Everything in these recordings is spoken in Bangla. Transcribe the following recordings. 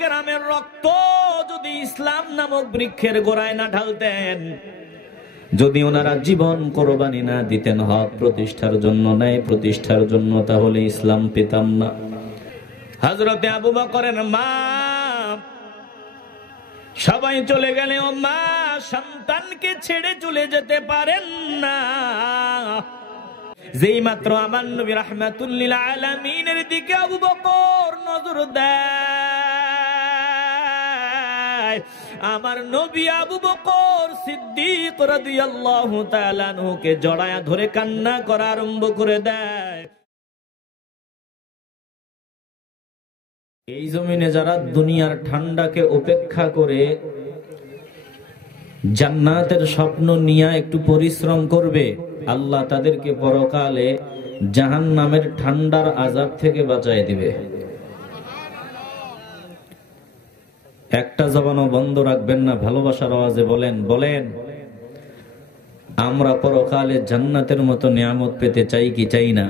কেরামের রক্ত যদি ইসলাম নামক বৃক্ষের গোড়ায় না ঢালতেন, যদি ওনারা জীবন কোরবানি না দিতেন হক প্রতিষ্ঠার জন্য, ন্যায় প্রতিষ্ঠার জন্য, তাহলে ইসলাম পেতাম না। হযরতে আবু বকরের মা সবাই চলে গেলেও মা সন্তানকে ছেড়ে চলে যেতে পারেন না। যেই মাত্র আমার নবী রাহমাতুল লিল আলামিনের দিকে আবু বকর নজর দেয়, আমার নবী আবু বকর সিদ্দিক রাদিয়াল্লাহু তাআলা আনহুকে জড়ায়া ধরে কান্না করা আরম্ভ করে দেয়। এই জমিনে যারা দুনিয়ার ঠান্ডাকে উপেক্ষা করে জান্নাতের স্বপ্ন নিয়ে একটু পরিশ্রম করবে, আল্লাহ তাদেরকে পরকালে জাহান্নামের ঠান্ডার আযাব থেকে বাঁচায় দিবে। একটা জবানও বন্ধ রাখবেন না, ভালোবাসার আওয়াজে বলেন, বলেন আমরা পরকালে জান্নাতের মতো নিয়ামত পেতে চাই কি চাই না?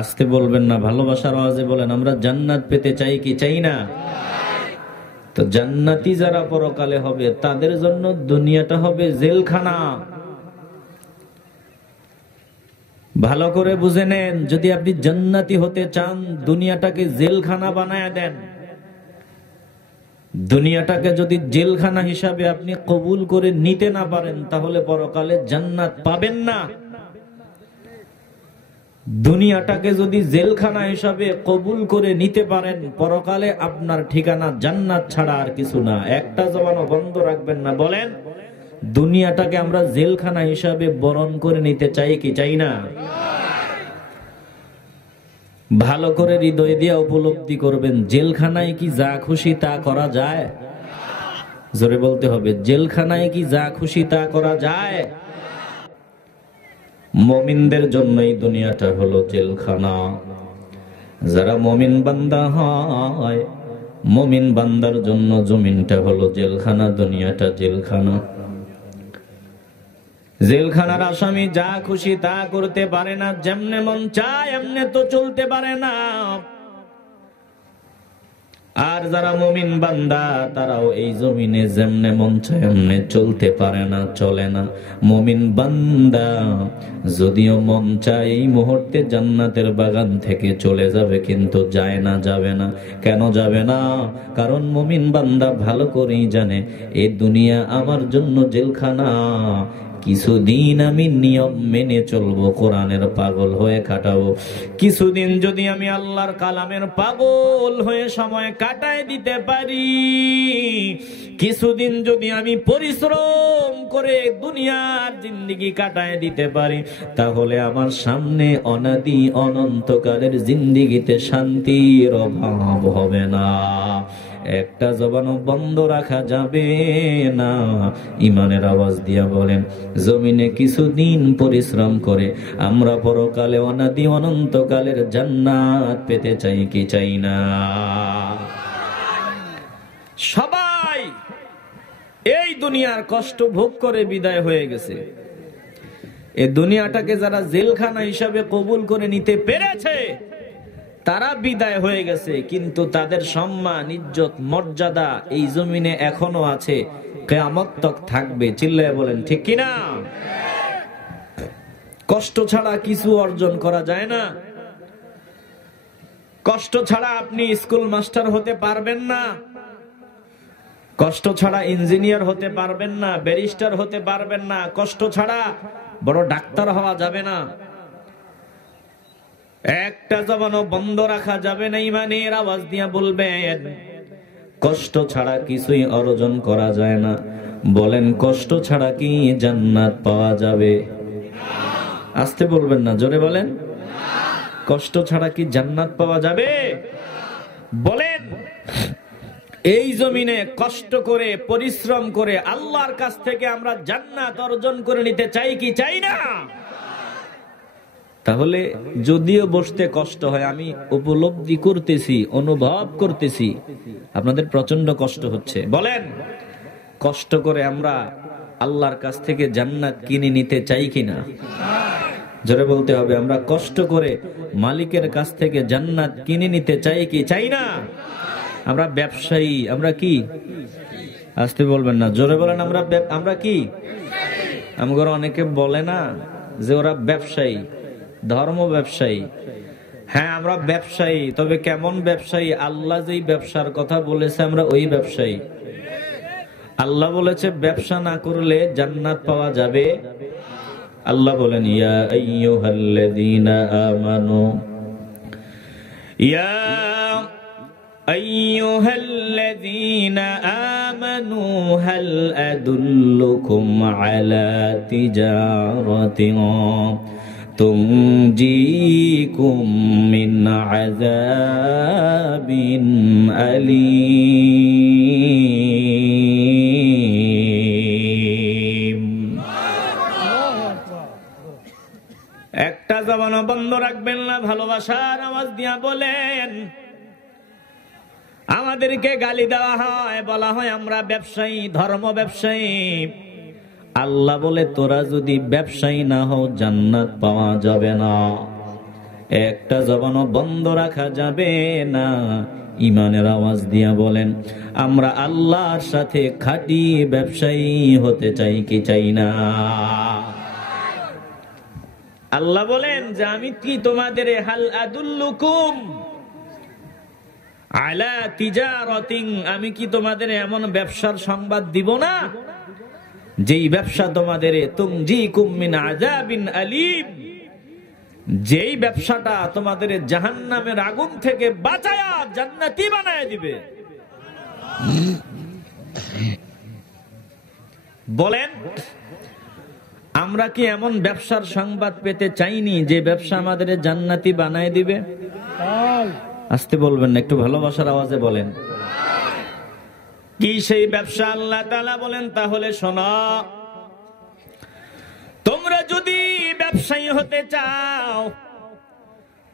আস্তে বলবেন না, ভালোবাসার আওয়াজে বলেন আমরা জান্নাত পেতে চাই কি চাই না? তো জান্নাতি যারা পরকালে হবে তাদের জন্য দুনিয়াটা হবে জেলখানা। ভালো করে বুঝে নেন, যদি আপনি জান্নাতি হতে চান দুনিয়াটাকে জেলখানা বানায় দেন। দুনিয়াটাকে যদি জেলখানা হিসাবে আপনি কবুল করে নিতে না পারেন তাহলে পরকালে জান্নাত পাবেন না। দুনিয়াটাকে যদি জেলখানা হিসাবে কবুল করে নিতে পারেন পরকালে আপনার ঠিকানা জান্নাত ছাড়া আর কিছু না। একটা জবানও বন্ধ রাখবেন না, বলেন দুনিয়াটাকে আমরা জেলখানা হিসাবে বরণ করে নিতে চাই কি চাই না? ভালো করে হৃদয় দিয়ে উপলব্ধি করবেন, জেলখানায় কি যা খুশি তা করা যায়? জোরে বলতে হবে, জেলখানায় কি যা খুশি তা করা যায়? মুমিনদের জন্য এই দুনিয়াটা হলো জেলখানা। যারা মুমিন বান্দা হয়, মুমিন বান্দার জন্য জমিনটা হলো জেলখানা, দুনিয়াটা জেলখানা। জেলখানার আসামি যা খুশি তা করতে পারে না, যেমনে মন চায় এমনে তো চলতে পারে না। আর যারা মুমিন বান্দা তারাও এই জমিনে যেমনে মন চায় এমনে চলতে পারে না, চলে না। মুমিন বান্দা যদিও মন চায় এই মুহূর্তে জান্নাতের বাগান থেকে চলে যাবে, কিন্তু যায় না, যাবে না। কেন যাবে না? কারণ মুমিন বান্দা ভালো করেই জানে এই দুনিয়া আমার জন্য জেলখানা। কিছুদিন আমি নিয়ম মেনে চলবো, কোরআনের পাগল হয়ে কাটাবো। কিছুদিন যদি আমি আল্লাহর কালামের পাগল হয়ে সময় কাটায় দিতে পারি, কিছুদিন যদি আমি পরিশ্রম করে দুনিয়ার জিন্দেগি কাটায় দিতে পারি, তাহলে আমার সামনে অনাদি অনন্তকালের জিন্দেগিতে শান্তির অভাব হবে না। একটা জবানও বন্ধ রাখা যাবে না। ইমানের আওয়াজ দিয়া বলেন, জমিনে কিছুদিন পরিশ্রম করে আমরা পরকালে অনাদি অনন্তকালের জান্নাত পেতে চাই কি চাই না? সবাই এই দুনিয়ার কষ্ট ভোগ করে বিদায় হয়ে গেছে। এই দুনিয়াটাকে যারা জেলখানা হিসাবে কবুল করে নিতে পেরেছে তারা বিদায় হয়ে গেছে, কিন্তু তাদের সম্মান, ইজ্জত, মর্যাদা এই জমিনে এখনো আছে, কিয়ামত তক থাকবে। চিল্লায়ে বলেন ঠিক কিনা? কষ্ট ছাড়া কিছু অর্জন করা যায় না। কষ্ট ছাড়া আপনি স্কুল মাস্টার হতে পারবেন না, কষ্ট ছাড়া ইঞ্জিনিয়ার হতে পারবেন না, ব্যারিস্টার হতে পারবেন না, কষ্ট ছাড়া বড় ডাক্তার হওয়া যাবে না। একটা জবানও বন্ধ রাখা যাবে না। ইমানের আওয়াজ দিয়া বলবেন, কষ্ট ছাড়া কিছুই অর্জন করা যায় না। বলেন, কষ্ট ছাড়া কি জান্নাত পাওয়া যাবে? আস্তে বলবেন না, জোরে বলেন, কষ্ট ছাড়া কি জান্নাত পাওয়া যাবে? বলেন, এই জমিনে কষ্ট করে পরিশ্রম করে আল্লাহর কাছ থেকে আমরা জান্নাত অর্জন করে নিতে চাই কি চাই না? তাহলে যদিও বসতে কষ্ট হয়, আমি উপলব্ধি করতেছি, অনুভব করতেছি আপনাদের প্রচন্ড কষ্ট হচ্ছে। বলেন, কষ্ট করে আমরা আল্লাহর কাছ থেকে জান্নাত কিনে নিতে চাই কিনা? জোরে বলতে হবে, আমরা কষ্ট করে মালিকের কাছ থেকে জান্নাত কিনে নিতে চাই কি চাই না? আমরা ব্যবসায়ী। আমরা কি? আসতে বলবেন না, জোরে বলেন। আমরা কি? আমাদের অনেকে বলে না যে ওরা ব্যবসায়ী, ধর্ম ব্যবসায়ী। হ্যাঁ, আমরা ব্যবসায়ী, তবে কেমন ব্যবসায়ী? আল্লাহ যেই ব্যবসার কথা বলেছে আমরা ওই ব্যবসায়ী। আল্লাহ বলেছে ব্যবসা না করলে জান্নাত পাওয়া যাবে। আল্লাহ বলেন ইয়া আইয়ুহাল্লাযীনা আমানু, ইয়া আইয়ুহাল্লাযীনা আমানু হাল আদুল্লুকুম আলা তিজারাতিন তুনজিকুম মিন আযাবিন আলীম। একটা জবানও বন্ধ রাখবেন না, ভালোবাসার আওয়াজ দিয়া বলেন। আমাদেরকে গালি দেওয়া হয়, বলা হয় আমরা ব্যবসায়ী, ধর্ম ব্যবসায়ী। আল্লাহ বলে তোরা যদি ব্যবসায়ী না হও জান্নাত পাওয়া যাবে না। একটা জবানও বন্ধ রাখা যাবে না। ইমানের আওয়াজ দিয়া বলেন আমরা আল্লাহর সাথে খাঁটি ব্যবসায়ী হতে চাই কি চাই না? আল্লাহ বলেন যে আমি কি তোমাদের হাল আদুল্লুকুম আলা তিজারাতিন, আমি কি তোমাদের এমন ব্যবসার সংবাদ দিব না যেই ব্যবসা তোমাদের তুনজিকুম মিন আযাবিন আলীম, যেই ব্যবসাটা তোমাদের জাহান্নামের আগুন থেকে বাঁচায়া জান্নাতি বানায় দিবে। বলেন আমরা কি এমন ব্যবসার সংবাদ পেতে চাইনি যে ব্যবসা আমাদের জান্নাতি বানায় দিবে? আসতে বলবেন না, একটু ভালোবাসার আওয়াজে বলেন। কি সেই ব্যবসা? আল্লাহ তাআলা বলেন তাহলে শোনো, তোমরা যদি ব্যবসায়ী হতে চাও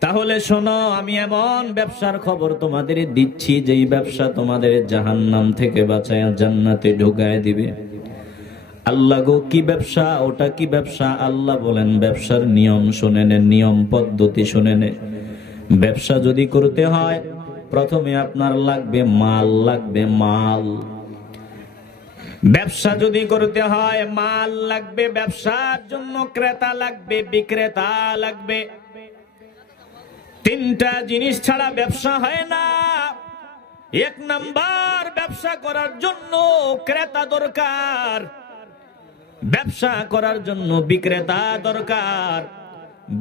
তাহলে শোনো, আমি এমন ব্যবসার খবর তোমাদের দিচ্ছি যেই ব্যবসা তোমাদের জাহান্নাম থেকে বাঁচায়া জান্নাতে ঢুকায় দিবে। আল্লাহ গো, কি ব্যবসা? ওটা কি ব্যবসা? আল্লাহ বলেন ব্যবসার নিয়ম শুনে নে, নিয়ম পদ্ধতি শুনে নে। ব্যবসা যদি করতে হয় প্রথমে আপনার লাগবে মাল, লাগবে মাল। ব্যবসা যদি করতে হয় মাল লাগবে, ব্যবসার জন্য ক্রেতা লাগবে, বিক্রেতা লাগবে। তিনটা জিনিস ছাড়া ব্যবসা হয় না। এক নাম্বার, ব্যবসা করার জন্য ক্রেতা দরকার, ব্যবসা করার জন্য বিক্রেতা দরকার,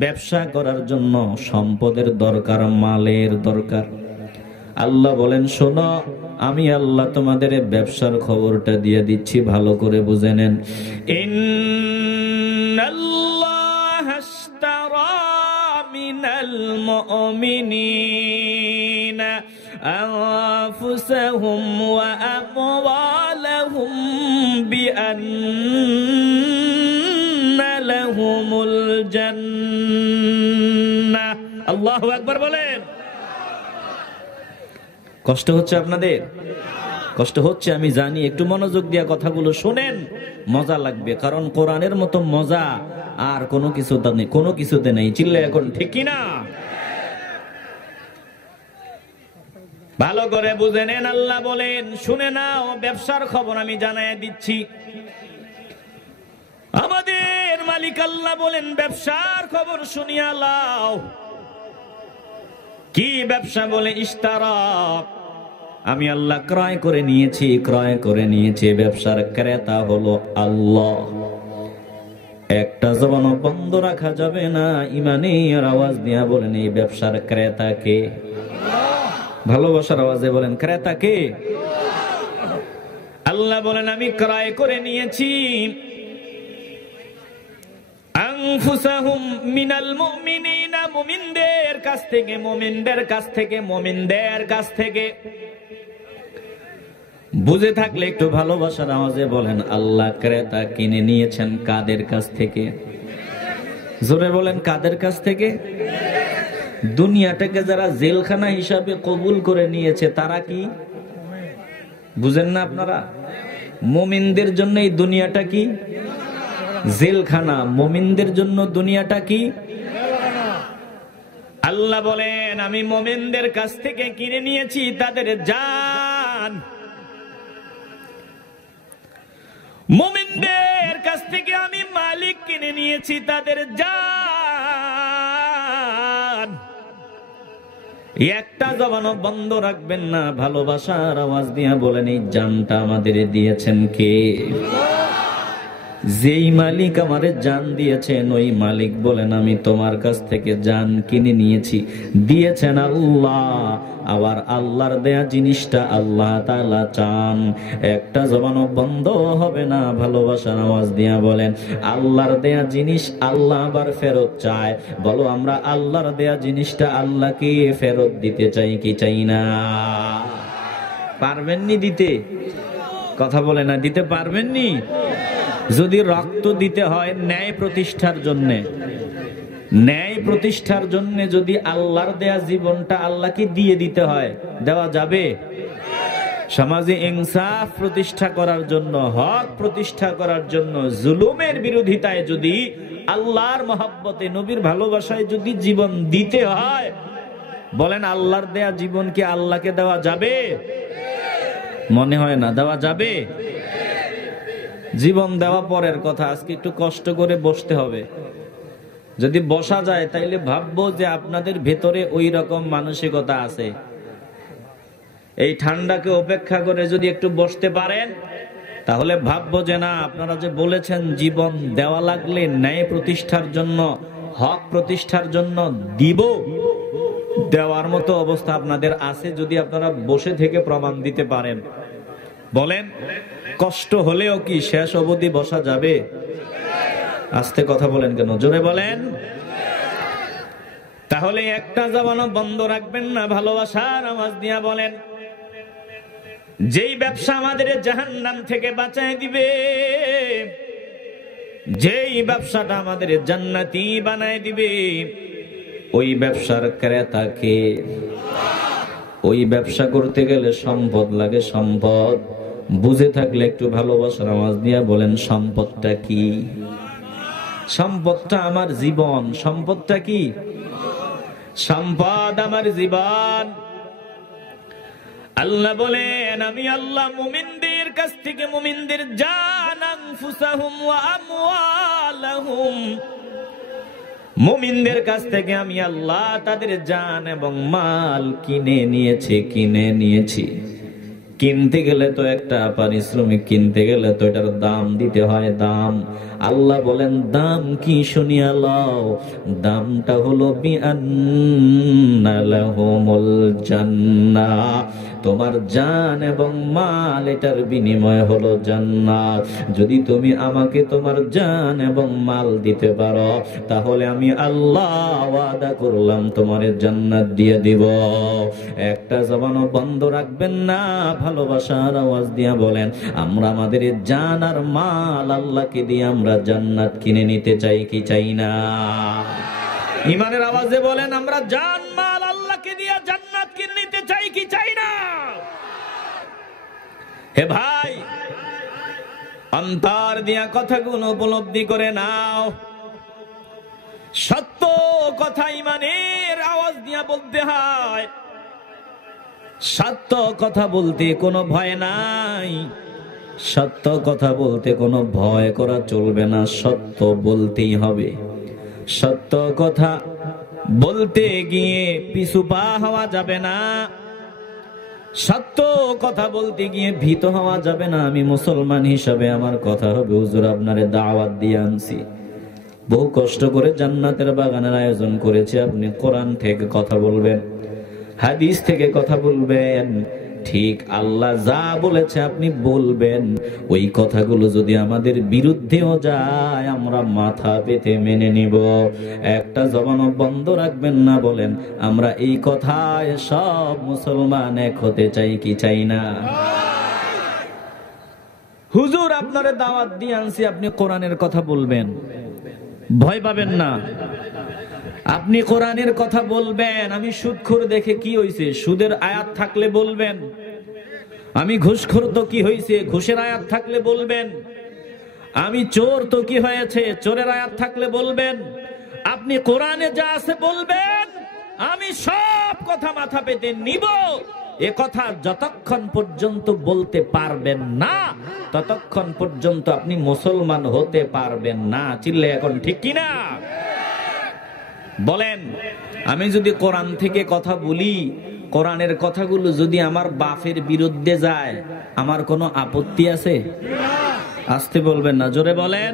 ব্যবসা করার জন্য সম্পদের দরকার, মালের দরকার। আল্লাহ বলেন শোনো, আমি আল্লাহ তোমাদের ব্যবসার খবরটা দিয়ে দিচ্ছি, ভালো করে বুঝে নেন। ইন্নাল্লাহা আশতারা মিনাল মুমিনিনা আনফুসাহুম ওয়া আমওয়ালাহুম বিআন্না লাহুমুল জান্নাহ। আল্লাহু আকবার বলেন। কষ্ট হচ্ছে আপনাদের? কষ্ট হচ্ছে আমি জানি, একটু মনোযোগ দিয়ে কথাগুলো শুনেন, মজা লাগবে। কারণ কোরআনের মতো মজা আর কোনো কিছুতে নেই। চিল্লা এখন ঠিক কিনা? ভালো করে বুঝে নেন। আল্লাহ বলেন শুনে নাও, ব্যবসার খবর আমি জানাই দিচ্ছি। আমাদের মালিক আল্লাহ বলেন ব্যবসার খবর শুনিয়া লাও। কি ব্যবসা? বলে ইশতারা, আমি আল্লাহ ক্রয় করে নিয়েছি, ক্রয় করে নিয়েছি। ব্যবসার ক্রেতা হলো আল্লাহ। একটা জবানও বন্ধ রাখা যাবে না। ইমানের আওয়াজ দিয়া বলেন এই ব্যবসার ক্রেতা কে? ভালোবাসার আওয়াজে বলেন ক্রেতা কে? আল্লাহ বলেন আমি ক্রয় করে নিয়েছি আনফুসাহুম মিনাল মুমিনিনা, মুমিনদের কাছ থেকে, মুমিনদের কাছ থেকে, মুমিনদের কাছ থেকে। বুঝে থাকলে একটু ভালোবাসার আওয়াজে বলেন আল্লাহ ক্রেতা কিনে নিয়েছেন কাদের কাছ থেকে? জোরে বলেন কাদের কাছ থেকে? দুনিয়াটাকে যারা জেলখানা হিসাবে কবুল করে নিয়েছে তারা কি বুঝেন না আপনারা? মুমিনদের জন্য এই দুনিয়াটা কি? জেলখানা। মুমিনদের জন্য দুনিয়াটা কি? আল্লাহ বলেন আমি মুমিনদের কাছ থেকে কিনে নিয়েছি তাদের জান। মুমিনদের কাছ থেকে আমি মালিক কিনে নিয়েছি তাদের জান। একটা জবানও বন্ধ রাখবেন না, ভালোবাসার আওয়াজ দিয়া বলেন এই জানটা আমাদের দিয়েছেন কে? যেই মালিক আমারে জান দিয়েছেন ওই মালিক বলেন আমি তোমার কাছ থেকে জান কিনে নিয়েছি। দিয়েছেন আল্লাহ, আবার আল্লাহর দেয়া জিনিসটা আল্লাহ তাআলা চান। একটা জবানও বন্ধ হবে না, ভালোবাসার আওয়াজ দিয়া বলেন আল্লাহর দেয়া জিনিস আল্লাহ আবার ফেরত চায়। বলো আমরা আল্লাহর দেয়া জিনিসটা আল্লাহকে ফেরত দিতে চাই কি চাই না? পারবেননি দিতে? কথা বলে না, দিতে পারবেননি? যদি রক্ত দিতে হয় ন্যায় প্রতিষ্ঠার জন্য, ন্যায় প্রতিষ্ঠার জন্য যদি আল্লাহর দেয়া জীবনটা আল্লাহকে দিয়ে দিতে হয়, দেওয়া যাবে? সমাজে ইনসাফ প্রতিষ্ঠা করার জন্য, হক প্রতিষ্ঠা করার জন্য, জুলুমের বিরোধিতায় যদি আল্লাহর মহব্বতে নবীর ভালোবাসায় যদি জীবন দিতে হয়, বলেন আল্লাহর দেয়া জীবন কি আল্লাহকে দেওয়া যাবে? মনে হয় না দেওয়া যাবে। জীবন দেওয়া পরের কথা, আজকে একটু কষ্ট করে বসতে হবে। যদি বসা যায় তাইলে ভাববো যে আপনাদের ভেতরে ওই রকম মানসিকতা আছে। এই ঠান্ডাকে উপেক্ষা করে যদি একটু বসতে পারেন তাহলে ভাববো যে না, আপনারা যে বলেছেন জীবন দেওয়া লাগলে ন্যায় প্রতিষ্ঠার জন্য, হক প্রতিষ্ঠার জন্য দিব, দেওয়ার মতো অবস্থা আপনাদের আছে যদি আপনারা বসে থেকে প্রমাণ দিতে পারেন। বলেন কষ্ট হলেও কি শেষ অবধি বসা যাবে? আস্তে কথা বলেন কেন, জোরে বলেন। তাহলে একটা জবানও বন্ধ রাখবেন না, ভালোবাসার আওয়াজ দিয়া বলেন যেই ব্যবসা আমাদের জাহান্নাম থেকে বাঁচায় দিবে, যেই ব্যবসাটা আমাদের জান্নাতি বানায় দিবে, ওই ব্যবসার ক্রেতাকে। ওই ব্যবসা করতে গেলে সম্পদ লাগে, সম্পদ। বুঝে থাকলে একটু ভালোবাসার আওয়াজ দিয়া বলেন সম্পদটা কি? সম্পদটা আমার জীবন। সম্পদটা কি? সম্পদ আমার জীবন। আল্লাহ বলেন আমি আল্লাহ মুমিনদের কাছ থেকে, মুমিনদের জান, আনফুসাহুম ওয়া আমওয়ালাহুম, মুমিনদের কাছ থেকে আমি আল্লাহ তাদের জান এবং মাল কিনে নিয়েছি। কিনতে গেলে তো একটা পারিশ্রমিক, কিনতে গেলে তো এটার দাম দিতে হয়, দাম। আল্লাহ বলেন দাম কি শুনিয়া লও, দামটা হলো বিআন্না লাহুমুল জান্নাহ, তোমার জান এবং মাল, এটার বিনিময় হলো জান্নাত। যদি তুমি আমাকে তোমার জান এবং মাল দিতে পারো তাহলে আমি আল্লাহ ওয়াদা করলাম তোমার জান্নাত দিয়ে দিব। একটা জবানও বন্ধ রাখবেন না, ভালোবাসার আওয়াজ দিয়া বলেন আমরা আমাদের জান আর মাল আল্লাহকে দিয়ে আমরা জান্নাত কিনে নিতে চাই কি চাই না? ইমানের আওয়াজে বলেন আমরা জান মাল আল্লাহকে দিয়ে জান্নাত কিনে নিতে চাই কি চাই না? হে ভাই, অন্তর দিয়া কথাগুলো উপলব্ধি করে নাও। সত্য কথা ইমানের আওয়াজ দিয়া বলতে হয়। সত্য কথা বলতে কোনো ভয় নাই, সত্য কথা বলতে কোনো ভয় করা চলবে না, সত্য বলতেই হবে। সত্য কথা বলতে গিয়ে পিছু পা হওয়া যাবে না, সত্য কথা বলতে গিয়ে ভীত হওয়া যাবে না। আমি মুসলমান হিসাবে আমার কথা হবে হুজুর আপনারে দাওয়াত দিয়ে আনছি, বহু কষ্ট করে জান্নাতের বাগানের আয়োজন করেছি, আপনি কোরআন থেকে কথা বলবেন, হাদিস থেকে কথা বলবেন, ঠিক আল্লাহ যা বলেছে আপনি বলবেন। ওই কথাগুলো যদি আমাদের বিরুদ্ধেও যায় আমরা মাথা পেতে মেনে নিব। একটা জবানও বন্ধ রাখবেন না, বলেন আমরা এই কথায় সব মুসলমান এক হতে চাই কি চাই না? হুজুর আপনারে দাওয়াত দিয়ে আনছি, আপনি কোরআনের কথা বলবেন, ভয় পাবেন না, আপনি কোরআনের কথা বলবেন। আমি সুদখোর দেখে কি হইছে, সুদের আয়াত থাকলে বলবেন। আমি ঘুষখোর তো কি হইছে, ঘুষের আয়াত থাকলে বলবেন। আমি চোর তো কি হয়েছে, চোরের আয়াত থাকলে বলবেন। আপনি কোরআনে যা আছে বলবেন, আমি সব কথা মাথা পেতে নিব, এ কথা যতক্ষণ পর্যন্ত বলতে পারবেন না ততক্ষণ পর্যন্ত আপনি মুসলমান হতে পারবেন না। চিল্লে এখন ঠিক কিনা বলেন? আমি যদি কোরআন থেকে কথা বলি, কোরআনের কথাগুলো যদি আমার বাপের বিরুদ্ধে যায়, আমার কোনো আপত্তি আছে? আসতে বলবেন না, জোরে বলেন।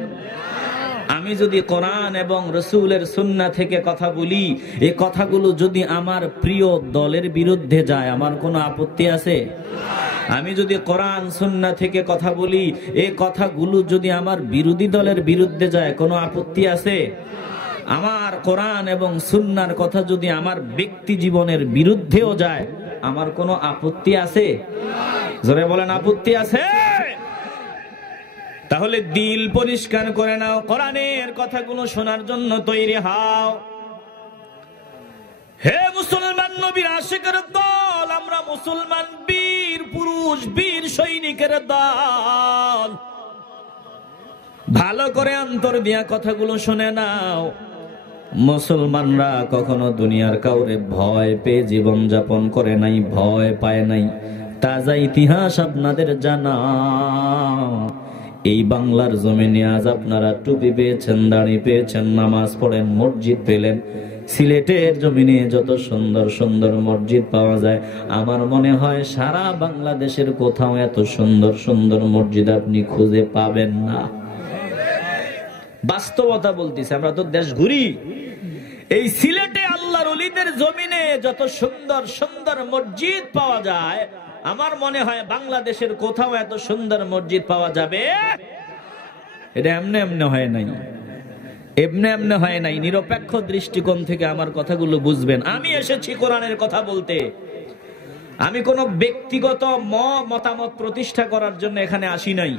আমি যদি কোরআন এবং রাসূলের সুন্নাহ থেকে কথা বলি, এই কথাগুলো যদি আমার প্রিয় দলের বিরুদ্ধে যায়, আমার কোনো আপত্তি আছে? আমি যদি কোরআন সুন্নাহ থেকে কথা বলি, এই কথাগুলো যদি আমার বিরোধী দলের বিরুদ্ধে যায়, কোনো আপত্তি আছে? আমার কোরআন এবং সুন্নাহর কথা যদি আমার ব্যক্তি জীবনের বিরুদ্ধেও যায়, আমার কোনো আপত্তি আছে? জোরে বলেন, আপত্তি আছে? তাহলে দিল পরিষ্কার করে নাও, কোরআনের কথাগুলো শোনার জন্য তৈরি হও। হে মুসলমান নবীর আশিকের দল, আমরা মুসলমান বীর পুরুষ, বীর সৈনিকের দল। ভালো করে অন্তর দিয়া কথাগুলো শুনে নাও। মুসলমানরা কখনো দুনিয়ার কাউরে ভয় পেয়ে জীবন যাপন করে নাই, ভয় পায় নাই। তাজা ইতিহাস আপনাদের জানা। এই বাংলার জমিনে আজ আপনারা টুপি পেয়েছেন, দাড়ি পেয়েছেন, নামাজ পড়েন, মসজিদ পেলেন। সিলেটের জমিনে যত সুন্দর সুন্দর মসজিদ পাওয়া যায়, আমার মনে হয় সারা বাংলাদেশের কোথাও এত সুন্দর সুন্দর মসজিদ আপনি খুঁজে পাবেন না। বাস্তবতা বলতেছে, আমরা তো দেশ ঘুরি। এই সিলেটে আল্লাহর ওলিদের জমিনে যত সুন্দর সুন্দর মসজিদ পাওয়া যায়, আমার মনে হয় বাংলাদেশের কোথাও এত সুন্দর মসজিদ পাওয়া যাবে। এটা এমনি এমনি হয় নাই, এমনি এমনি হয় নাই। নিরপেক্ষ দৃষ্টিকোণ থেকে আমার কথাগুলো বুঝবেন। আমি এসেছি কোরআনের কথা বলতে। আমি কোনো ব্যক্তিগত মতামত প্রতিষ্ঠা করার জন্য এখানে আসি নাই।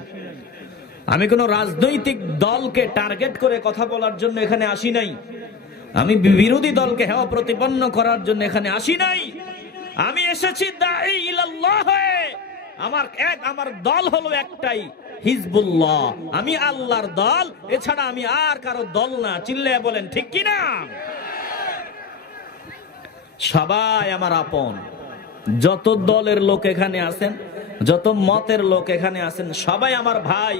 আমি কোনো রাজনৈতিক দলকে টার্গেট করে কথা বলার জন্য এখানে আসি নাই। আমি বিরোধী দলকে হেয় প্রতিপন্ন করার জন্য এখানে আসি নাই। আমি এসেছি দাঈ ইলাল্লাহ হয়ে। আমার দল হলো একটাই, হিজবুল্লাহ। আমি আল্লাহর দল, এছাড়া আমি আর কারো দল না। চিল্লায়া বলেন ঠিক কিনা? সবাই আমার আপন। যত দলের লোক এখানে আছেন, যত মতের লোক এখানে আছেন, সবাই আমার ভাই,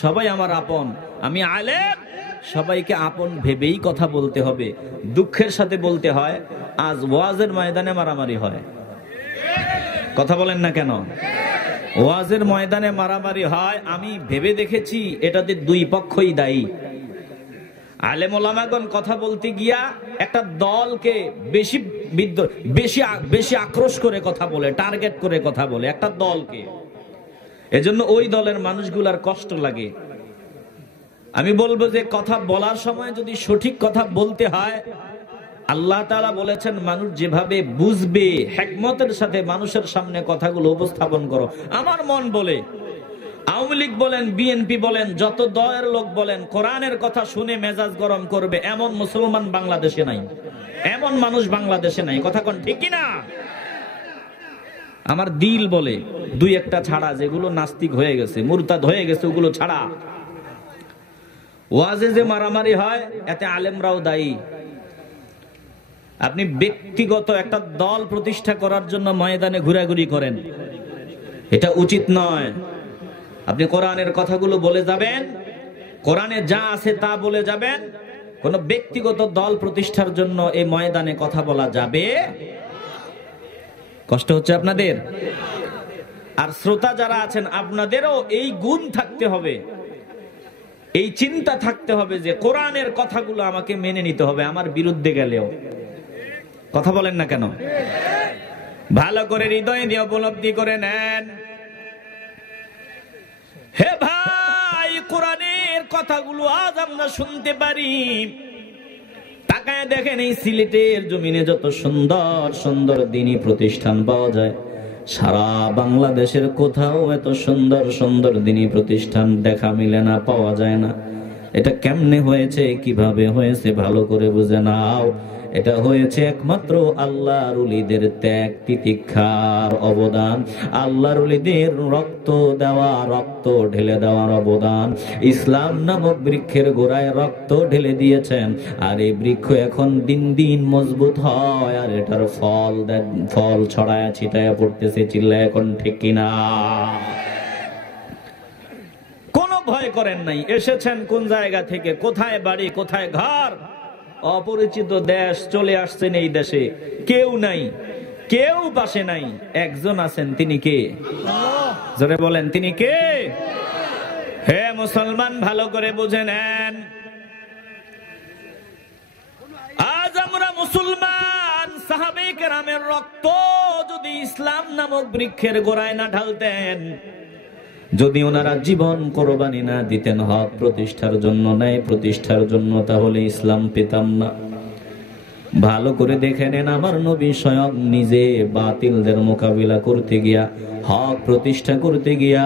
সবাই আমার আপন। আমি আলেম, সবাইকে আপন ভেবেই কথা বলতে হবে। দুঃখের সাথে বলতে হয়, আজ ওয়াজের ময়দানে মারামারি হয়। কথা বলেন না কেন? ওয়াজের ময়দানে মারামারি হয়। আমি ভেবে দেখেছি এটাতে দুই পক্ষই দায়ী। আলেম ওলামাগণ কথা বলতে গিয়া একটা দলকে বেশি আক্রোশ করে কথা বলে, টার্গেট করে কথা বলে একটা দলকে। এজন্য ওই দলের মানুষগুলার কষ্ট লাগে। আমি বলবো যে কথা বলার সময় যদি সঠিক কথা বলতে হয়, আল্লাহ তাআলা বলেছেন মানুষ যেভাবে বুঝবে, হিকমতের সাথে মানুষের সামনে কথাগুলো উপস্থাপন করো। আমার মন বলে, আওয়ামী লীগ বলেন, বিএনপি বলেন, যত দলের লোক বলেন, কোরআনের কথা শুনে মেজাজ গরম করবে এমন মুসলমান বাংলাদেশে নাই, এমন মানুষ বাংলাদেশে নাই। কথা কোন ঠিক কিনা? আমার দিল বলে দুই একটা ছাড়া, যেগুলো নাস্তিক হয়ে গেছে, মুরতাদ হয়ে গেছে, ওগুলো ছাড়া। ওয়াজে যে মারামারি হয়, এতে আলেমরাও দায়ী। আপনি ব্যক্তিগত একটা দল প্রতিষ্ঠা করার জন্য ময়দানে ঘোরাঘুরি করেন, এটা উচিত নয়। আপনি কোরআনের কথাগুলো বলে যাবেন, কোরআনে যা আছে তা বলে যাবেন। কোন ব্যক্তিগত দল প্রতিষ্ঠার জন্য এই ময়দানে কথা বলা যাবে? কষ্ট হচ্ছে আপনাদের? আর শ্রোতা যারা আছেন, আপনাদেরও এই গুণ থাকতে হবে, এই চিন্তা থাকতে হবে যে কোরআনের কথাগুলো আমাকে মেনে নিতে হবে, আমার বিরুদ্ধে গেলেও। কথা বলেন না কেন? ভালো করে হৃদয় দিয়ে উপলব্ধি করে নেন। হে ভাই, কোরআনের কথাগুলো আজ আমরা শুনতে পারি। তাকায় দেখেন, এই সিলেটের জমিনে যত সুন্দর সুন্দর দ্বীনি প্রতিষ্ঠান পাওয়া যায়, সারা বাংলাদেশের কোথাও এত সুন্দর সুন্দর দ্বীনি প্রতিষ্ঠান দেখা মিলে না, পাওয়া যায় না। এটা কেমনে হয়েছে, কিভাবে হয়েছে, ভালো করে বুঝে নাও। এটা হয়েছে একমাত্র আল্লাহর ওলিদের ত্যাগ তিতিক্ষার অবদান, আল্লাহর ওলিদের রক্ত দেওয়া, রক্ত ঢেলে দেওয়ার অবদান। ইসলাম নামক বৃক্ষের গোড়ায় রক্ত ঢেলে দিয়েছেন, আর এই বৃক্ষ এখন দিন দিন মজবুত হয়, আর এটার ফল ছড়ায় ছিটায় পড়তেছে। চিল্লায় এখন ঠিক কিনা? কোনো ভয় করেন নাই। এসেছেন কোন জায়গা থেকে, কোথায় বাড়ি, কোথায় ঘর, অপরিচিত দেশ, চলে আসছেন এই দেশে, কেউ নাই, কেউ পাশে নাই, একজন আছেন। তিনি কে? জোরে বলেন, তিনি কে? হে মুসলমান, ভালো করে বুঝে নেন, আজ আমরা মুসলমান। সাহাবে কেরামের রক্ত যদি ইসলাম নামক বৃক্ষের গোড়ায় না ঢালতেন, যদি ওনারা জীবন কোরবানি না দিতেন হক প্রতিষ্ঠার জন্য, ন্যায় প্রতিষ্ঠার জন্য, তাহলে ইসলাম পেতাম না। ভালো করে দেখে নেন, আমার নবী স্বয়ং নিজে বাতিলদের মোকাবিলা করতে গিয়া, হক প্রতিষ্ঠা করতে গিয়া,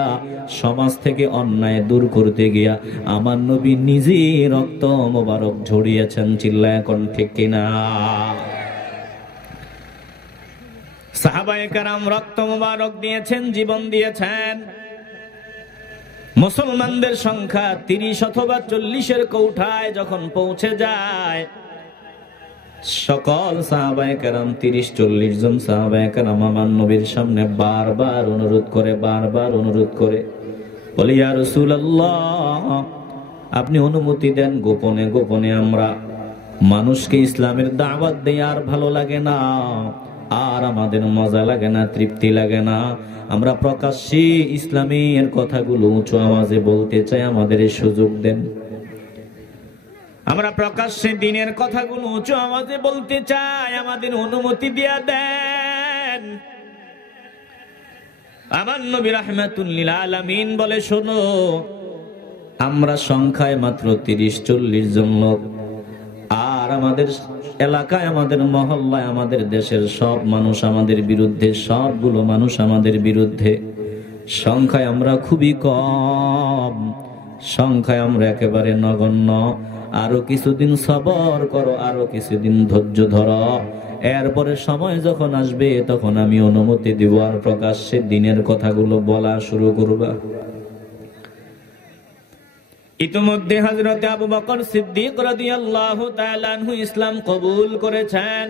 সমাজ থেকে অন্যায় দূর করতে গিয়া আমার নবী নিজে রক্ত মোবারক ঝরিয়েছেন। চিল্লায় এখন ঠিক কিনা? সাহাবায়ে কেরাম রক্ত মোবারক দিয়েছেন, জীবন দিয়েছেন। মুসলমানদের সংখ্যা 30 অথবা 40-এর কৌঠায় যখন পৌঁছে যায়, সকল সাহাবায়ে কেরাম 30-40 জন সাহাবায়ে কেরাম আমার নবীর সামনে বারবার অনুরোধ করে বলে, ইয়া রাসূলুল্লাহ, আপনি অনুমতি দেন, গোপনে গোপনে আমরা মানুষকে ইসলামের দাওয়াত দেই। আর ভালো লাগে না, আর আমাদের মজা লাগে না, তৃপ্তি লাগে না, আমরা প্রকাশ্যে ইসলামের কথাগুলো উঁচু আওয়াজে বলতে চাই, আমাদের এই সুযোগ দেন। আমরা প্রকাশ্যে দ্বীনের কথাগুলো উঁচু আওয়াজে বলতে চাই, আমাদের অনুমতি দিয়া দেন। আমার নবী রাহমাতুল লিল আলামিন বলে, শোনো, আমরা সংখ্যায় মাত্র 30-40 জন লোক, আর আমাদের এলাকায়, আমাদের মহল্লায়, আমাদের দেশের সব মানুষ আমাদের বিরুদ্ধে, সবগুলো মানুষ আমাদের বিরুদ্ধে। সংখ্যায় আমরা খুবই কম, সংখ্যায় আমরা একেবারে নগণ্য। আরো কিছুদিন সবর করো, আরো কিছুদিন ধৈর্য ধরো, এরপরে সময় যখন আসবে তখন আমি অনুমতি দিব, আর প্রকাশ্যে দ্বীনের কথাগুলো বলা শুরু করবা। ইতিমধ্যে হযরত আবু বকর সিদ্দিক রাদিয়াল্লাহু তাআলা আনহু ইসলাম কবুল করেছেন।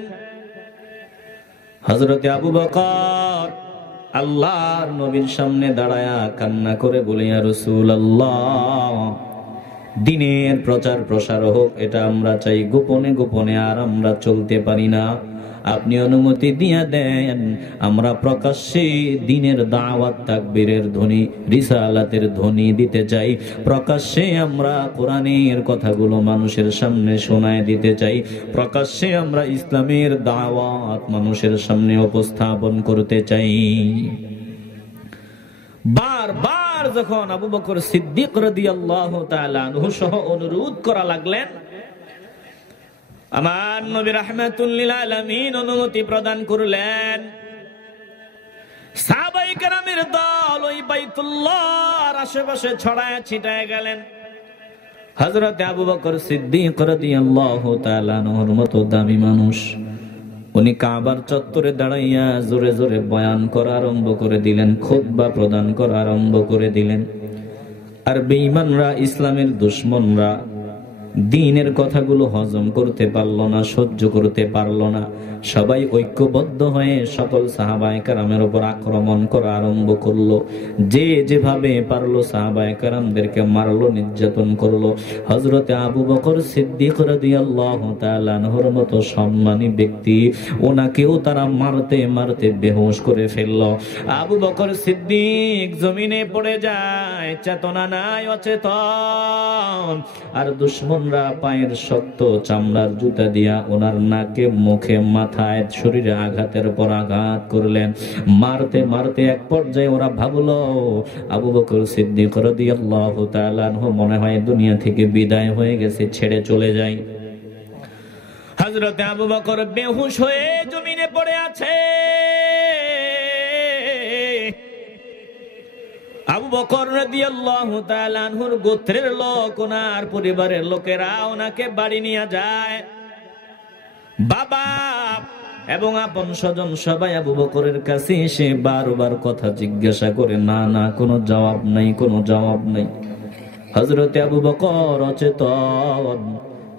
হযরত আবু বকর আল্লাহর নবীর সামনে দাঁড়ায়া কান্না করে বলে, ইয়া রাসূলুল্লাহ, দ্বীনের প্রচার প্রসার হোক, এটা আমরা চাই, গোপনে গোপনে আর আমরা চলতে পারি না, আপনি অনুমতি দিয়ে দেন, আমরা প্রকাশ্যে দ্বীনের দাওয়াত, তাকবীরের ধ্বনি, রিসালাতের ধ্বনি দিতে চাই, প্রকাশ্যে আমরা কোরআনের কথাগুলো মানুষের সামনে শোনায় দিতে চাই, প্রকাশ্যে আমরা ইসলামের দাওয়াত মানুষের সামনে উপস্থাপন করতে চাই। বারবার যখন আবু বকর সিদ্দিক রাদিয়াল্লাহু তাআলা আনহু সহ অনুরোধ করা লাগলেন, আমার নবী রাহমাতুল লিল আলামিন অনুমতি প্রদান করলেন। সাহাবায়ে কেরামের দল ওই বাইতুল্লাহর আশেপাশে ছড়ায় ছিটায় গেলেন। হযরত আবু বকর সিদ্দিক রাদিয়াল্লাহু তাআলা আনহুর মতো দামি মানুষ, উনি কাবার চত্বরে দাঁড়াইয়া জোরে জোরে বয়ান করা আরম্ভ করে দিলেন, খুতবা প্রদান করা আরম্ভ করে দিলেন। আর বেঈমানরা, ইসলামের দুশমনরা দ্বীনের কথাগুলো হজম করতে পারল না, সহ্য করতে পারল না। সবাই ঐক্যবদ্ধ হয়ে সকল সাহাবায়ে কেরামের উপর আক্রমণ করা আরম্ভ করলো। যে যেভাবে পারলো সাহাবায়ে কেরামদেরকে মারলো, নির্যাতন করলো। হযরতে আবু বকর সিদ্দিক রাদিয়াল্লাহু তাআলা আনহুর মতো সম্মানী ব্যক্তি, ওনাকেও তারা মারতে মারতে বেহুশ করে ফেললো। আবু বকর সিদ্দিক জমিনে পড়ে যায়, চেতনা নাই, অচেতন। আর দুশমনরা পায়ের শক্ত চামড়ার জুতা দিয়া ওনার নাকে, মুখে, মাথায়, শরীরে আঘাতের পর আঘাত করলেন। মারতে মারতে এক পর্যায়ে ওরা ভাবলো আবু বকর সিদ্দিক রাদিয়াল্লাহু তাআলা আনহু মনে হয় দুনিয়া থেকে বিদায় হয়ে গেছে, ছেড়ে চলে যায়। হযরতে আবু বকর বেহুশ হয়ে জমিনে পড়ে আছে। আবু বকর রাদিয়াল্লাহু তাআলা আনহুর গোত্রের লোক, ওনার পরিবারের লোকেরা ওনাকে বাড়ি নিয়ে যায়। বাবা এবং আপন স্বজন সবাই আবু বকরের কাছে এসে বারবার কথা জিজ্ঞাসা করে, না না, কোনো জবাব নাই, কোনো জবাব নাই। হযরতে আবু বকর অচেতন,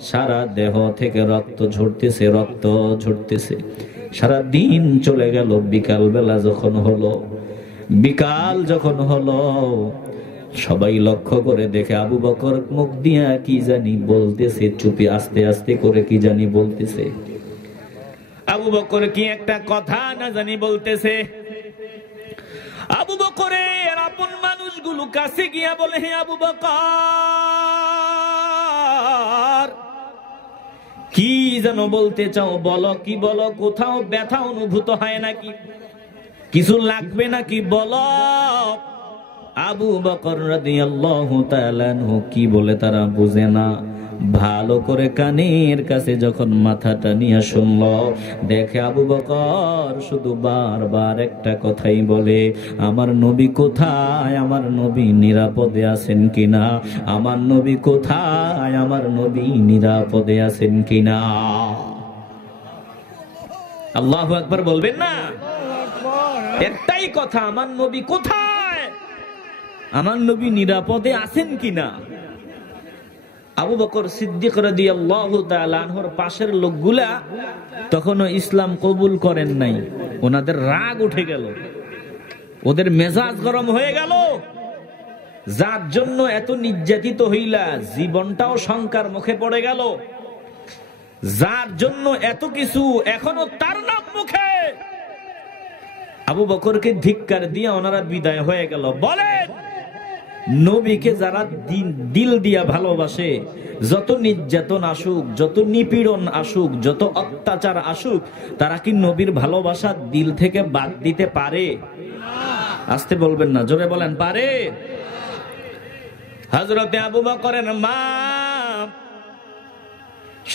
সারা দেহ থেকে রক্ত ঝরতেছে, রক্ত ঝরতেছে। সারা দিন চলে গেল। বিকাল বেলা যখন হলো, বিকাল যখন হলো, সবাই লক্ষ্য করে দেখে আবু বকর মুখ দিয়া কি জানি বলতেছে, চুপি আস্তে আস্তে করে কি জানি বলতেছে। আবু বকর কি একটা কথা না জানি বলতেছে। আবু বকরের আপন মানুষগুলো কাছে গিয়া বলে, হে আবু বকর, কি যেন বলতে চাও, বলো, কি বলো? কোথাও ব্যথা অনুভূত হয় নাকি? কিছু লাগবে নাকি বলো? আবু বকর রাদিয়াল্লাহু তাআলা আনহু কি বলে তারা বুঝে না। ভালো করে কানের কাছে যখন মাথাটা নিয়ে শুনল, দেখে আবু বকর শুধু বারবার একটা কথাই বলে, আমার নবী কোথায়? আমার নবী নিরাপদে আছেন কিনা? আমার নবী কোথায়? আমার নবী নিরাপদে আছেন কিনা? আল্লাহু আকবার বলবেন না? একটাই কথা, আমার নবী কোথায়? আমার নবী নিরাপদে আছেন কিনা? আবু বকর সিদ্দিক রাদিয়াল্লাহু তাআলা আনহুর পাশের লোকগুলা তখনও ইসলাম কবুল করেন নাই। ওনাদের রাগ উঠে গেল, ওদের মেজাজ গরম হয়ে গেল। যার জন্য এত নির্যাতিত হইলা, জীবনটাও শঙ্কার মুখে পড়ে গেল। যার জন্য এত কিছু, এখনো তার নাম মুখে। আবু বকরকে ধিক্কার দিয়ে ওনারা বিদায় হয়ে গেল। বলেন, নবীকে যারা দিল দিয়া ভালোবাসে, যত নির্যাতন আসুক, যত নিপীড়ন আসুক, যত অত্যাচার আসুক, তারা কি নবীর ভালোবাসা দিল থেকে বাদ দিতে পারে? আসতে বলবেন না, জোরে বলেন, পারে? হযরতে আবু বকরের মা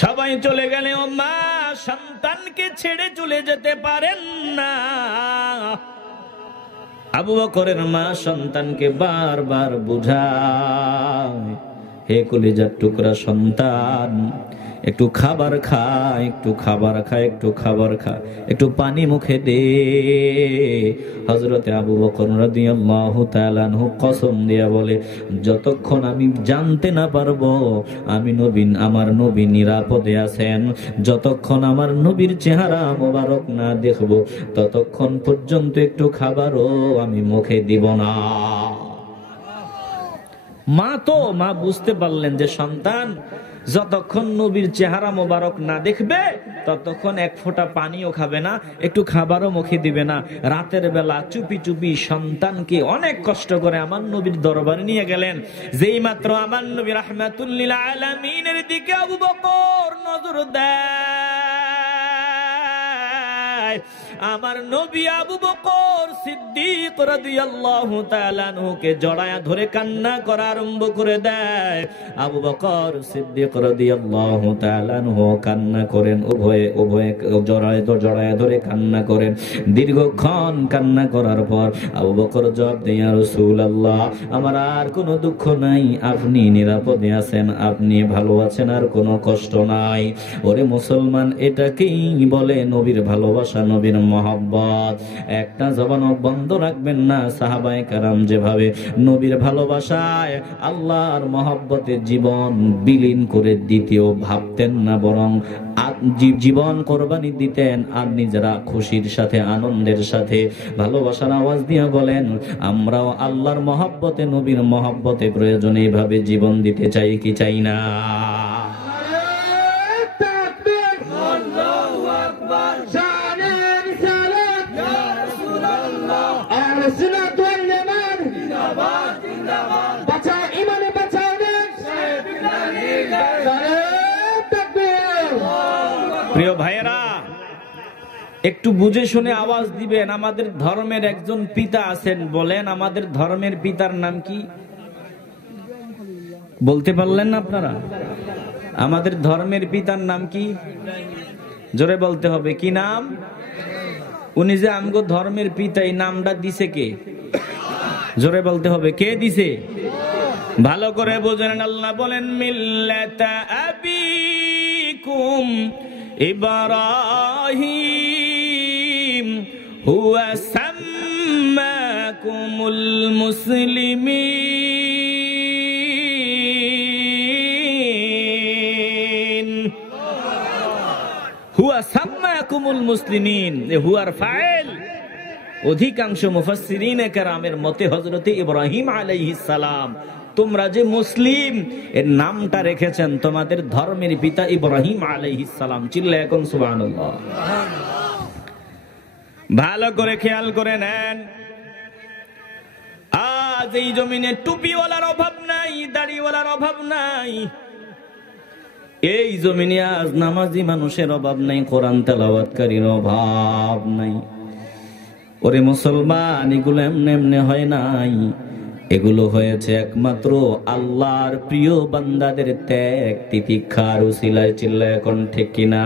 সবাই চলে গেলে, ও মা সন্তানকে ছেড়ে চলে যেতে পারেন না। আবু বকরের মা সন্তানকে বারবার বুঝায়, হে কলিজার টুকরা সন্তান, একটু খাবার খা, একটু খাবার খা, একটু খাবার খা, একটু পানি মুখে দে। হযরতে আবু বকর রাদিয়াল্লাহু তাআলা আনহু কসম দিয়া বলে, যতক্ষণ আমি জানতে না পারবো আমি নবী, আমার নবী নিরাপদে আছেন, যতক্ষণ আমার নবীর চেহারা মোবারক না দেখব, ততক্ষণ পর্যন্ত একটু খাবারও আমি মুখে দিব না। মা বুঝতে পারলেন যে সন্তান যতক্ষণ নবীর চেহারা মোবারক না দেখবে ততক্ষণ এক ফোঁটা পানিও খাবে না, একটু খাবারও মুখে দিবে না। রাতের বেলা চুপি চুপি সন্তানকে অনেক কষ্ট করে আমার নবীর দরবারে নিয়ে গেলেন। যেই মাত্র আমার নবী রাহমাতুল লিল আলামিনের দিকে আবু বকর নজর দেয়, আমার নবী আবু বকর সিদ্দিক রাদিয়াল্লাহু তাআলা আনহুকে জড়ায়া ধরে কান্না করা আরম্ভ করে দেয়। আবু বকর সিদ্দিক রাদিয়াল্লাহু তাআলা আনহু কান্না করেন, উভয়ে জড়ায়া ধরে কান্না করেন। দীর্ঘক্ষণ কান্না করার পর আবু বকর জবাব দেয়, ইয়া রাসূলুল্লাহ, আমার আর কোনো দুঃখ নাই, আপনি নিরাপদে আছেন, আপনি ভালো আছেন, আর কোনো কষ্ট নাই। ওরে মুসলমান, এটাকেই বলে নবীর ভালোবাসা, নবীর মহব্বত। একটা জবান বন্ধ রাখবেন না। সাহাবায়ে কেরাম যেভাবে নবীর ভালোবাসায়, আল্লাহর মহব্বতে জীবন বিলীন করে দিতেও ভাবতেন না, বরং জীবন কোরবানি দিতেন। আর নিজেরা খুশির সাথে, আনন্দের সাথে ভালোবাসার আওয়াজ দিয়ে বলেন, আমরাও আল্লাহর মহব্বতে, নবীর মহব্বতে প্রয়োজনে এইভাবে জীবন দিতে চাই কি চাই না? প্রিয় ভাইয়েরা, একটু বুঝে শুনে আওয়াজ দিবেন। আমাদের ধর্মের একজন পিতা আছেন, বলেন আমাদের ধর্মের পিতার নাম কি? বলতে পারলেন না আপনারা? আমাদের ধর্মের পিতার নাম কি? জোরে বলতে হবে, কি নাম? উনি যে আমগো ধর্মের পিতা, এই নামটা দিছে কে? জোরে বলতে হবে, কে দিছে? ভালো করে বোঝেন। আল্লাহ বলেন, মিল্লাতা আবিকুম ইব্রাহিম হুয়া সাম্মাকুমুল মুসলিমিন। হুয়া সাম্মাকুমুল মুসলিমিন, হুয়ার ফাইল। অধিকাংশ মুফাসসিরিনে কেরামের মতে হযরত ইব্রাহিম আলাইহিস সালাম তোমরা যে মুসলিম এর নামটা রেখেছেন তোমাদের ধর্মের পিতা ইব্রাহিম আলাইহিস সালাম। চিল্লায় এখন সুবহানাল্লাহ। ভালো করে খেয়াল করে নেন, আজ এই জমিনে টুপিওয়ালার অভাব নাই, দাড়িওয়ালার অভাব নাই। এই জমিনে আজ নামাজি মানুষের অভাব নাই, কোরআন তেলাওয়াতকারীর অভাব নাই। ওরে মুসলমান, এগুলো এমনি এমনি হয় নাই, এগুলো হয়েছে একমাত্র আল্লাহর প্রিয় বান্দাদের ত্যাগ তিতিক্ষার উসিলায়। চিল্লায় এখন ঠিক কিনা?